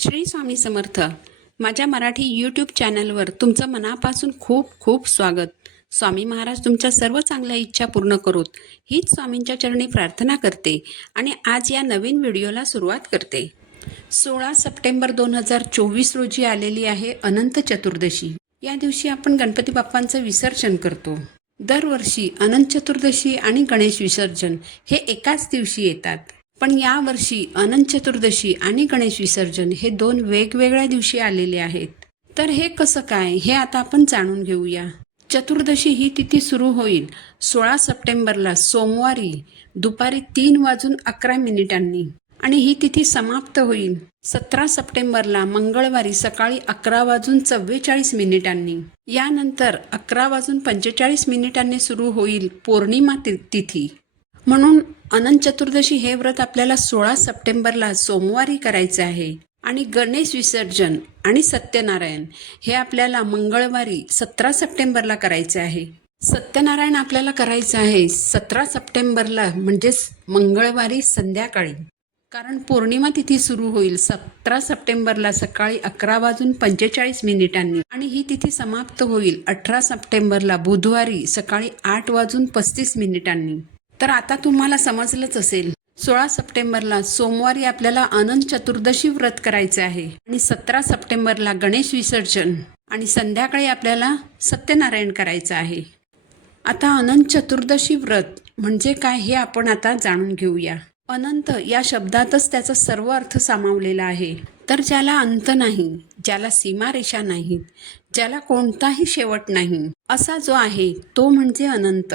श्री स्वामी समर्थ. माझ्या मराठी यूट्यूब चॅनलवर तुमचं मनापासून खूप खूप स्वागत. स्वामी महाराज तुमच्या सर्व चांगल्या इच्छा पूर्ण करोत हीच स्वामींच्या चरणी प्रार्थना करते आणि आज या नवीन व्हिडिओला सुरुवात करते. 16 सप्टेंबर 2024 रोजी आलेली आहे अनंत चतुर्दशी. या दिवशी आपण गणपती बाप्पांचं विसर्जन करतो. दरवर्षी अनंत चतुर्दशी आणि गणेश विसर्जन हे एकाच दिवशी येतात, पण यावर्षी अनंत चतुर्दशी आणि गणेश विसर्जन हे दोन वेगवेगळ्या दिवशी आलेले आहेत. तर हे कसं काय हे आता आपण जाणून घेऊया. चतुर्दशी ही तिथी सुरू होईल 16 सप्टेंबरला सोमवारी दुपारी 3:11 आणि ही तिथी समाप्त होईल 17 सप्टेंबरला मंगळवारी सकाळी 11:44. यानंतर 11:45 सुरू होईल पौर्णिमा तिथी. म्हणून अनंत चतुर्दशी हे व्रत आपल्याला 16 सप्टेंबरला सोमवारी करायचे आहे आणि गणेश विसर्जन आणि सत्यनारायण हे आपल्याला मंगळवारी 17 सप्टेंबरला करायचे आहे. सत्यनारायण आपल्याला करायचं आहे 17 सप्टेंबरला म्हणजेच मंगळवारी संध्याकाळी, कारण पौर्णिमा तिथी सुरू होईल 17 सप्टेंबरला सकाळी 11:45 आणि ही तिथी समाप्त होईल 18 सप्टेंबरला बुधवारी सकाळी 8:35. तर आता तुम्हाला समजलंच असेल, 16 सप्टेंबरला सोमवारी आपल्याला अनंत चतुर्दशी व्रत करायचे आहे आणि 17 सप्टेंबरला गणेश विसर्जन आणि संध्याकाळी आपल्याला सत्यनारायण करायचं आहे. आता अनंत चतुर्दशी व्रत म्हणजे काय हे आपण आता जाणून घेऊया. अनंत या शब्दातच त्याचा सर्व अर्थ सामावलेला आहे. तर ज्याला अंत नाही, ज्याला सीमारेषा नाहीत, ज्याला कोणताही शेवट नाही, असा जो आहे तो म्हणजे अनंत.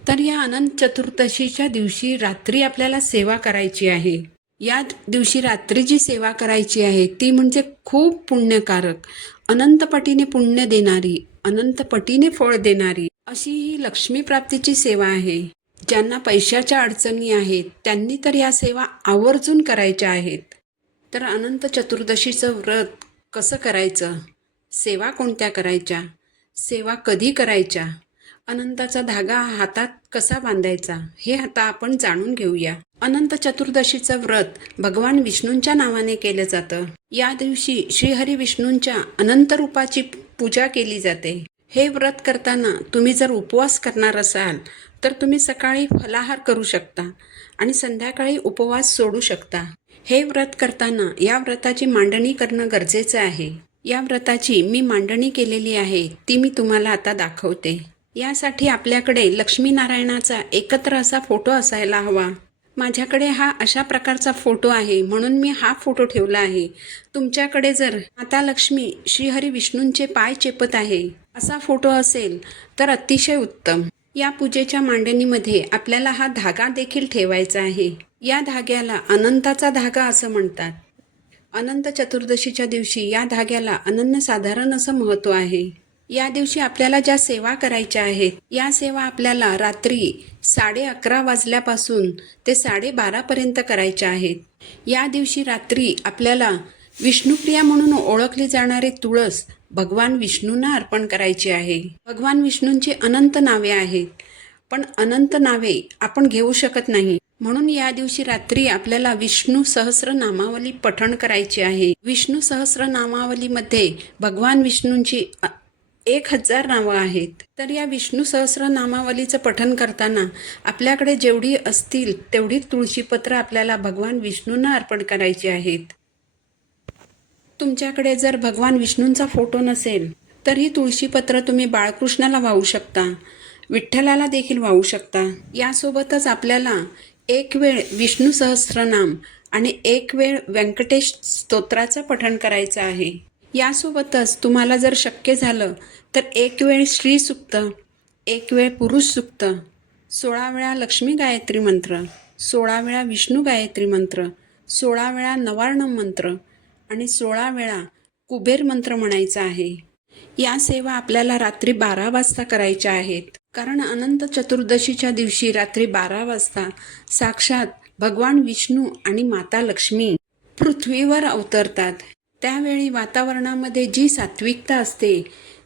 तर या अनंत चतुर्दशीच्या दिवशी रात्री आपल्याला सेवा करायची आहे. या दिवशी रात्री जी सेवा करायची आहे ती म्हणजे खूप पुण्यकारक, अनंतपटीने पुण्य देणारी, अनंतपटीने फळ देणारी अशी ही लक्ष्मी प्राप्तीची सेवा आहे. ज्यांना पैशाच्या अडचणी आहेत त्यांनी तर या सेवा आवर्जून करायच्या आहेत. तर अनंत चतुर्दशीचं व्रत कसं करायचं, सेवा कोणत्या करायच्या, सेवा कधी करायच्या, अनंताचा धागा हातात कसा बांधायचा हे आता आपण जाणून घेऊया. अनंत चतुर्दशीचं व्रत भगवान विष्णूंच्या नावाने केलं जातं. या दिवशी श्रीहरी विष्णूंच्या अनंत रूपाची पूजा केली जाते. हे व्रत करताना तुम्ही जर उपवास करणार असाल तर तुम्ही सकाळी फलाहार करू शकता आणि संध्याकाळी उपवास सोडू शकता. हे व्रत करताना या व्रताची मांडणी करणं गरजेचं आहे. या व्रताची मी मांडणी केलेली आहे, ती मी तुम्हाला आता दाखवते. यासाठी आपल्याकडे लक्ष्मीनारायणाचा एकत्र असा फोटो असायला हवा. माझ्याकडे हा अशा प्रकारचा फोटो आहे म्हणून मी हा फोटो ठेवला आहे. तुमच्याकडे जर माता लक्ष्मी श्रीहरी विष्णूंचे पाय चेपत आहे असा फोटो असेल तर अतिशय उत्तम. या पूजेच्या मांडणीमध्ये आपल्याला हा धागा देखील ठेवायचा आहे. या धाग्याला अनंताचा धागा असं म्हणतात. अनंत चतुर्दशीच्या दिवशी या धाग्याला अनन्यसाधारण असं महत्त्व आहे. या दिवशी आपल्याला ज्या सेवा करायच्या आहेत या सेवा आपल्याला रात्री 11:30 वाजल्यापासून ते 12:30 करायच्या आहेत. या दिवशी रात्री आपल्याला विष्णुप्रिया म्हणून ओळखली जाणारी तुळस भगवान विष्णूंना अर्पण करायची आहे. भगवान विष्णूंची अनंत नावे आहेत, पण अनंत नावे आपण घेऊ शकत नाही. म्हणून या दिवशी रात्री आपल्याला विष्णू सहस्रनामावली पठण करायची आहे. विष्णू सहस्रनामावलीमध्ये भगवान विष्णूंची 1000 नावं आहेत. तर या विष्णू सहस्रनामावलीचं पठण करताना आपल्याकडे जेवढी असतील तेवढी तुळशीपत्र आपल्याला भगवान विष्णूंना अर्पण करायची आहेत. तुमच्याकडे जर भगवान विष्णूंचा फोटो नसेल तर ही तुळशीपत्र तुम्ही बाळकृष्णाला वाहू शकता, विठ्ठलाला देखील वाहू शकता. यासोबतच आपल्याला एक वेळ विष्णू सहस्रनाम आणि एक वेळ व्यंकटेश स्तोत्राचं पठण करायचं आहे. यासोबतच तुम्हाला जर शक्य झालं तर एक वेळ श्री सूक्त, एक वेळ पुरुष सूक्त, 16 वेळा लक्ष्मी गायत्री मंत्र, 16 वेळा विष्णू गायत्री मंत्र, 16 वेळा नवार्णम मंत्र आणि 16 वेळा कुबेर मंत्र म्हणायचा आहे. या सेवा आपल्याला रात्री 12 वाजता करायच्या आहेत, कारण अनंत चतुर्दशीच्या दिवशी रात्री 12 वाजता साक्षात भगवान विष्णू आणि माता लक्ष्मी पृथ्वीवर अवतरतात. त्यावेळी वातावरणामध्ये जी सात्विकता असते,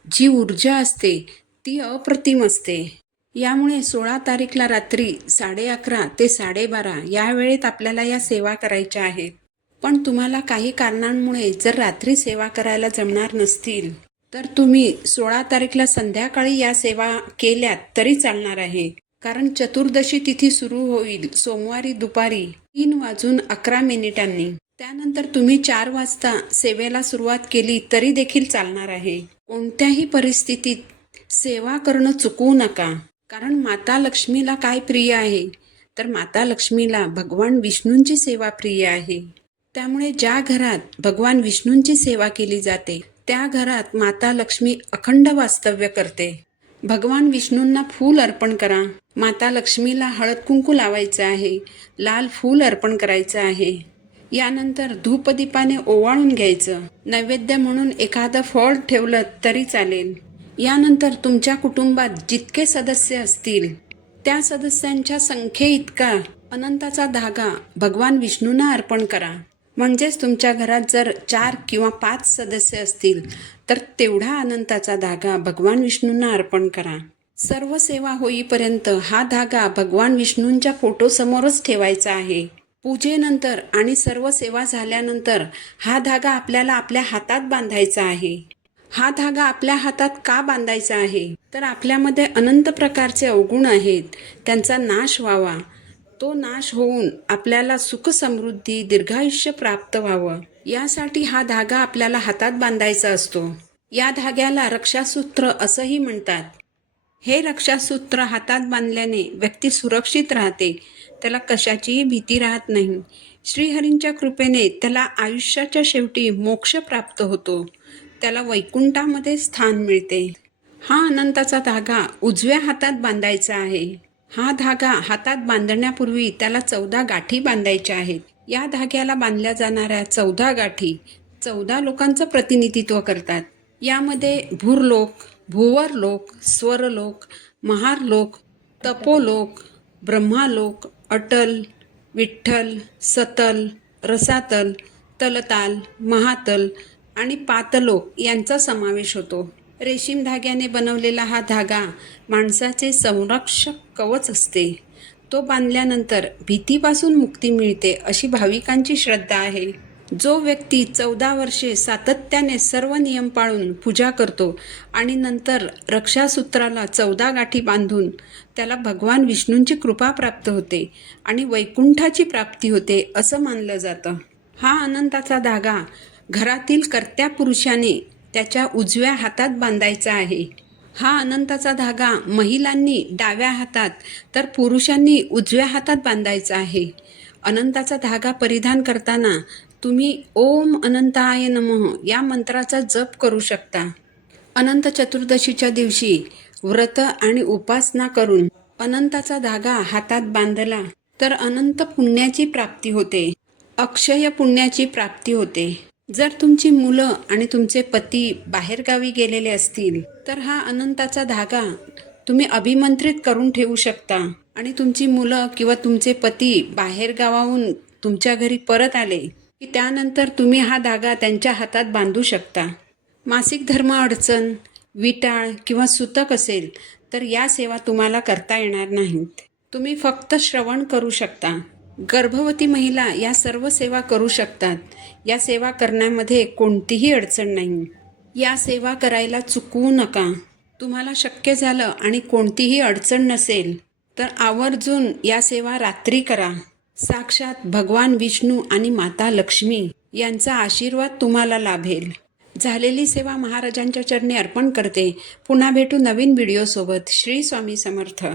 जी ऊर्जा असते ती अप्रतिम असते. यामुळे 16 तारीखला रात्री 11:30 ते 12:30 या वेळेत आपल्याला या सेवा करायच्या आहेत. पण तुम्हाला काही कारणांमुळे जर रात्री सेवा करायला जमणार नसतील तर तुम्ही 16 तारीखला संध्याकाळी या सेवा केल्यात तरी चालणार आहे. कारण चतुर्दशी तिथी सुरू होईल सोमवारी दुपारी 3:11 त्यानंतर तुम्ही 4 वाजता सेवेला सुरुवात केली तरी देखील चालणार आहे. कोणत्याही परिस्थितीत सेवा करणं चुकवू नका. कारण माता लक्ष्मीला काय प्रिय आहे तर माता लक्ष्मीला भगवान विष्णूंची सेवा प्रिय आहे. त्यामुळे ज्या घरात भगवान विष्णूंची सेवा केली जाते त्या घरात माता लक्ष्मी अखंड वास्तव्य करते. भगवान विष्णूंना फूल अर्पण करा. माता लक्ष्मीला हळद कुंकू लावायचं आहे, लाल फूल अर्पण करायचं आहे. यानंतर धूपदीपाने ओवाळून घ्यायचं. नैवेद्य म्हणून एखादं फळ ठेवलं तरी चालेल. यानंतर तुमच्या कुटुंबात जितके सदस्य असतील त्या सदस्यांच्या संख्येइतका अनंताचा धागा भगवान विष्णूंना अर्पण करा. म्हणजेच तुमच्या घरात जर 4 किंवा 5 सदस्य असतील तर तेवढा अनंताचा धागा भगवान विष्णूंना अर्पण करा. सर्व सेवा होईपर्यंत हा धागा भगवान विष्णूंच्या फोटोसमोरच ठेवायचा आहे. पूजेनंतर आणि सर्व सेवा झाल्यानंतर हा धागा आपल्याला आपल्या हातात बांधायचा आहे. हा धागा आपल्या हातात का बांधायचा आहे तर आपल्यामध्ये अनंत प्रकारचे अवगुण आहेत, त्यांचा नाश व्हावा. तो नाश होऊन आपल्याला सुख समृद्धी दीर्घायुष्य प्राप्त व्हावं यासाठी हा धागा आपल्याला हातात बांधायचा असतो. या धाग्याला रक्षासूत्र असंही म्हणतात. हे रक्षासूत्र हातात बांधल्याने व्यक्ती सुरक्षित राहते, त्याला कशाचीही भीती राहत नाही. श्रीहरींच्या कृपेने त्याला आयुष्याच्या शेवटी मोक्ष प्राप्त होतो, त्याला वैकुंठामध्ये स्थान मिळते. हा अनंताचा धागा उजव्या हातात बांधायचा आहे. हा धागा हातात बांधण्यापूर्वी त्याला 14 गाठी बांधायच्या आहेत. या धाग्याला बांधल्या जाणाऱ्या 14 गाठी 14 लोकांचं प्रतिनिधित्व करतात. यामध्ये भूरलोक, भुवरलोक, स्वरलोक, महारलोक, तपोलोक, ब्रह्मालोक, अटल, विठ्ठल, सतल, रसातल, तलताल, महातल आणि पातलोक यांचा समावेश होतो. रेशीम धाग्याने बनवलेला हा धागा माणसाचे संरक्षक कवच असते. तो बांधल्यानंतर भीतीपासून मुक्ती मिळते अशी भाविकांची श्रद्धा आहे. जो व्यक्ती 14 वर्षे सातत्याने सर्व नियम पाळून पूजा करतो आणि नंतर रक्षासूत्राला 14 गाठी बांधून त्याला भगवान विष्णूंची कृपा प्राप्त होते आणि वैकुंठाची प्राप्ती होते असं मानलं जातं. हा अनंताचा धागा घरातील कर्त्या पुरुषाने त्याच्या उजव्या हातात बांधायचा आहे. हा अनंताचा धागा महिलांनी डाव्या हातात तर पुरुषांनी उजव्या हातात बांधायचा आहे. अनंताचा धागा परिधान करताना तुम्ही ओम अनंताय नमः या मंत्राचा जप करू शकता. अनंत चतुर्दशीच्या दिवशी व्रत आणि उपासना करून अनंताचा धागा हातात बांधला तर अनंत पुण्याची प्राप्ती होते, अक्षय पुण्याची प्राप्ती होते. जर तुमची मुलं आणि तुमचे पती बाहेरगावी गेलेले असतील तर हा अनंताचा धागा तुम्ही अभिमंत्रित करून ठेवू शकता आणि तुमची मुलं किंवा तुमचे पती बाहेरगावाहून तुमच्या घरी परत आले की त्यानंतर तुम्ही हा धागा त्यांच्या हातात बांधू शकता. मासिक धर्म अडचण, विटाळ किंवा सुतक असेल तर या सेवा तुम्हाला करता येणार नाहीत. तुम्ही फक्त श्रवण करू शकता. गर्भवती महिला या सर्व सेवा करू शकतात. या सेवा करण्यामध्ये कोणतीही अडचण नाही. या सेवा करायला चुकवू नका. तुम्हाला शक्य झालं आणि कोणतीही अडचण नसेल तर आवर्जून या सेवा रात्री करा. साक्षात भगवान विष्णू आणि माता लक्ष्मी यांचा आशीर्वाद तुम्हाला लाभेल. झालेली सेवा महाराजांच्या चरणी अर्पण करते. पुन्हा भेटू नवीन व्हिडिओसोबत. श्री स्वामी समर्थ.